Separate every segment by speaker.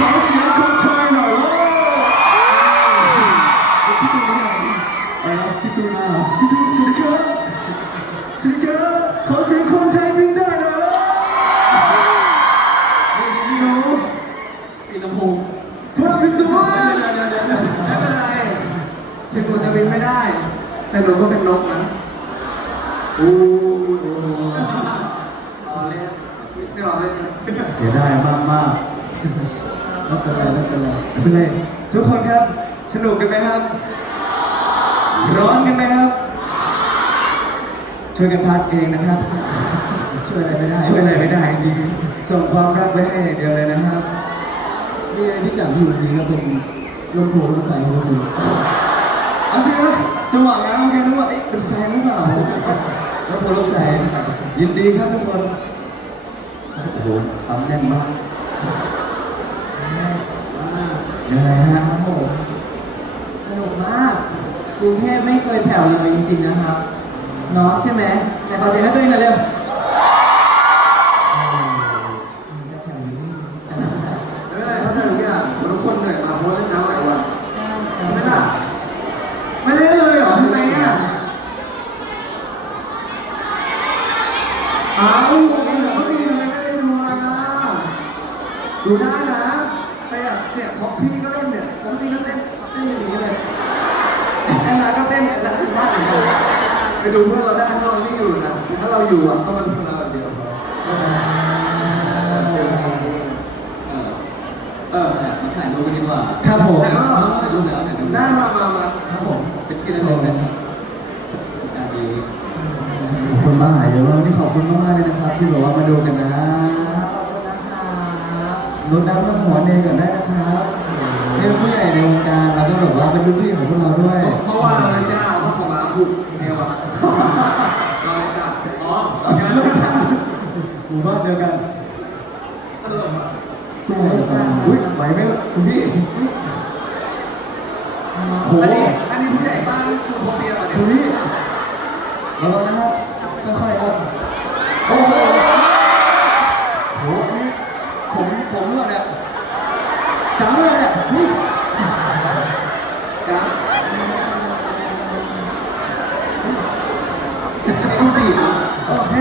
Speaker 1: ขอเสียงคนไทยหน่อยโอ้พี่ตูนม่ได้เออพี่ตูนมาพี่ตูนสวัสดีครับสวัสดีครับขอเสียงคนไทยบินได้หน่อยโอ้พี่หนู
Speaker 2: ปีลำโพง
Speaker 1: พ่อนพี่ตูน
Speaker 2: เดี๋ยวไม่เป็นไรถึงหนูจะบินไม่ได้ แต่หนูก็เป็นนกนะ
Speaker 1: โอ้
Speaker 2: รอเล่นไม่รอเล่น
Speaker 1: เสียดายมากมาก ไม่เป็นไรไม่เป็นไรไม่เป็นไรทุกคนครับ สนุกกันไหมครับ ร้อนกันไหมครับ ช่วยกันพัดเองนะครับ
Speaker 2: ช่วยอะไรไม่ได้
Speaker 1: ช่วยอะไรไม่ได้จริงๆส่งความรักไปให้อย่างเดียวเลยนะครับ
Speaker 2: นี่ที่จับอยู่นี่ก็เป็นลำโพงรถไฟของคุณ
Speaker 1: เอาจริงนะจังหวะงานแกนึกว่าเอ๊ะเป็นแฟนหรือเปล่าแล้วพอลงแสงยินดีครับทุกคนโอ้โหทำแน่นมาก ยังไงฮะ
Speaker 3: ครับผมสนุกมากกรุงเทพไม่เคยแผ่วเลยจริงๆนะครับเนาะใช่ไหมแต่ขอเสียงให้ตัวเองหน่อยเร็วจะแผ่วอยู่นี่
Speaker 2: ไม่เป็นไรเขาจะอย่างทุกคนเหนื่อยมาเพราะเล่นน้ำหลายวันใช่ไหมล่ะไม่ได้เลยเหรอทำไมอะอ้าวนี่เหรอก็ดีทำไมไม่ได้ดูล่ะดูได้นะ ไปอะเนี่ยพ็อกซี่ก็เล่นเนี่ยพ็อกซี่ก็เล่นเล่นอย่างนี้เลยแอนนาก็เต้นแอนนาเป็นบ้านอนกันไปดูเพื่อนเราได้ถ้าเราไม่อยู่นะถ้าเราอยู่อะก็มันเพื่อนเราแบบเดียวพอเออ
Speaker 3: ถ่ายรูปกันดีกว่า
Speaker 1: ครับผม
Speaker 2: แต่ก็
Speaker 3: ถ่ายรูปแล้วถ่ายรูป
Speaker 2: ได้มามามา
Speaker 3: ครับผมเป็นที่ระลึกนะครับ
Speaker 1: คุณมากเดี๋ยวเรานี่ขอบคุณมากๆเลยนะครับ ที่บอกว่ามาดูกันนะ
Speaker 3: ขอบคุณนะครับ
Speaker 1: รดน้ำต้นหัวเนยก่อนได้นะครับนี่เป็นผู้ใหญ่ในวงการแล้วก็แบบว่าเป็นรุ่นพี่ของพวกเราด้วย
Speaker 2: เพราะว่าอะไรจ้าว่าของมาคุกเอวอะเราเลยจ้าอ๋ออย่างนั้นเลยจ้า
Speaker 1: หมู่บ้านเดียวกัน
Speaker 2: ตลกอะ
Speaker 1: ผู้ใหญ่กันอุ้ยไหวไหมคุณพี่โห
Speaker 2: อันนี้อันนี้ผู้ใหญ่บ้านฟูโทเปียมา
Speaker 1: คุณ
Speaker 2: เนี่ย
Speaker 1: พี่ระวังนะครับค่อยๆครับโอ้โหโหนี่ผมผมเหรอเนี่ยจ๋าเลยเนี่ยนี่
Speaker 2: จ้าี่
Speaker 1: โอเค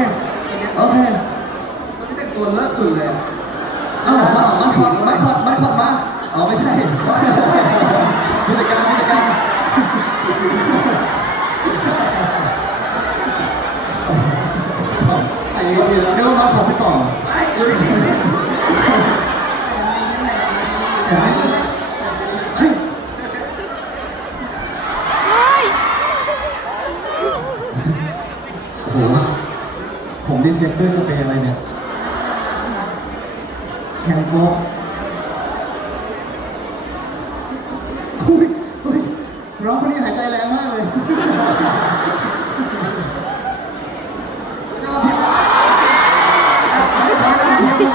Speaker 1: โอเค
Speaker 2: ตอนนี้แต่งตัวเลิศสุดเลยอะ
Speaker 1: เอ้ามามาขอดมาขอดมาขอดมาอ๋อไม่ใช่ผู้จัดการผู้จัดการ
Speaker 2: ไอ้เดี๋ยว
Speaker 1: เดี๋ยวมาขอพี่ป๋อง
Speaker 2: ไอ้อยู่นี่นี่
Speaker 1: อยากให้ดูเฮ้ยโอ้โห เซนเซ็ตด้วยสเปรย์อะไรเนี่ยแคนโกอุ้ยอุ้ยร้องคนนี้หายใจแล้ว
Speaker 2: ไม่ใช่นะพี่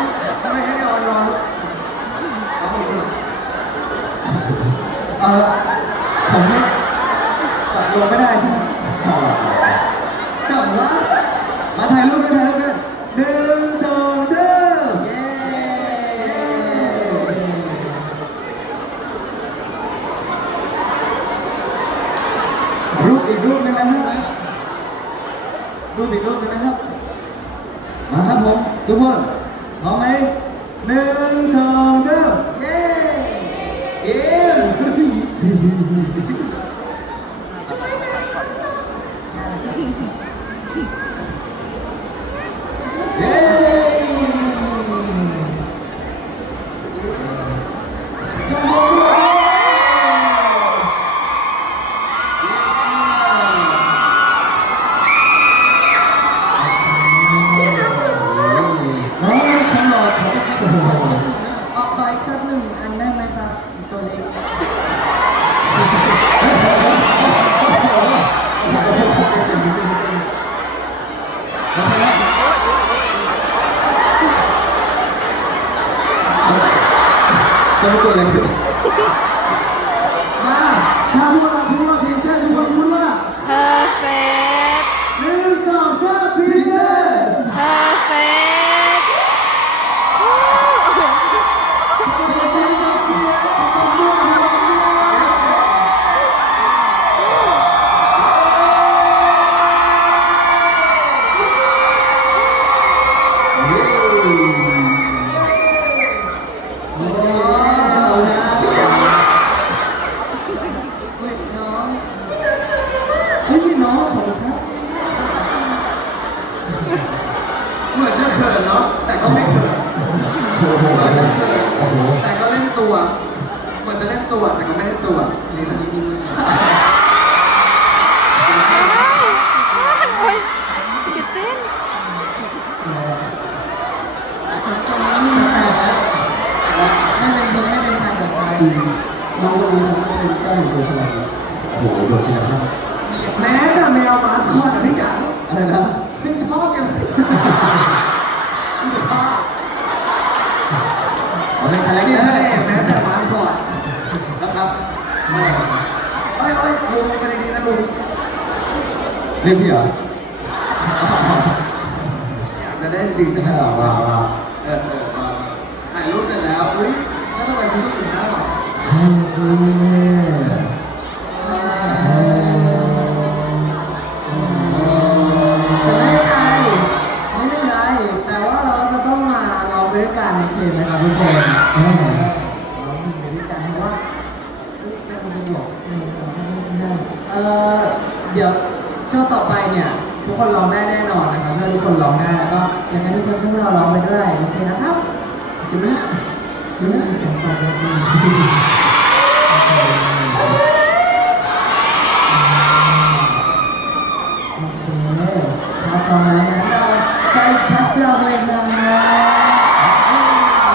Speaker 2: ไม่ให้ออนรอลูกเอาไปดู
Speaker 1: เออผมไม่ตัดลงไม่ได้ใช่ไหมอ๋อจังว่ามาถ่ายรูปกันถ่ายรูปกันหนึ่งสองสามเย้รูปอีกรูปหนึงนะครับรูปอีกรูปหนึงนะ ครับ มาครับผม ทุกคนพร้อมไหมหนึ่งสองสามเย้เย้เก็
Speaker 3: ไม่เขิ
Speaker 1: นโอ้โห
Speaker 2: เหมือนจะเขิน
Speaker 1: โอ้โห
Speaker 2: แต่ก็เล่นตัวเหมือนจะเล่นตัวแต่ก็ไม่เล่นตัวนี่มันนิ่ง
Speaker 4: โอ๊ยกิตติน
Speaker 3: ไม่เป็นเพลงไม่เป็นทางกับใครน้องคนนี้เขาเป็นเจ้าหญิงตัวสลาย
Speaker 1: โอ้โหโดดทีละขั้น
Speaker 2: ๆแม้แต่แมวมาสคอตอะพี่หยาง
Speaker 1: อะไรนะ
Speaker 2: ขึ้นชอบยังพี่ป้า
Speaker 1: เอาเป็นคาแรค
Speaker 2: เรีย
Speaker 1: เต
Speaker 2: ก
Speaker 1: อ
Speaker 2: แม่
Speaker 1: ร์
Speaker 2: แม้แต่มาสคอต
Speaker 1: นะครับ
Speaker 2: เอ้ยเอ้ยลุงไปดีๆนะลุง
Speaker 1: เรียกพี่เหรอ
Speaker 2: ยากจะได้สีสัน
Speaker 1: ว้าวว้าวว้าว
Speaker 2: เออเออถ่ายรูปเสร็จแล้วอุ้ยแล้วทำไมคุณชุดสีหน้าหรอ
Speaker 1: ใช่สิ
Speaker 3: แต่ไม่เป็นไรไม่เป็นไรแต่ว่าเราจะต้องมาร้องไปด้วยกันโอเคไหมครับทุกคนร้องเพลงไปด้วยกันเพราะว่าเอ้ยแต่คุณจะบอกเออเราไม่ได้เออเดี๋ยว ช่วงต่อไปเนี่ยทุกคนร้องได้แน่นอนนะครับถ้าทุกคนร้องได้แล้วก็อยากให้ทุกคนช่วยเราร้องไปด้วยโอเคนะครับจริงไหมไม่มีเสียงตอบรับ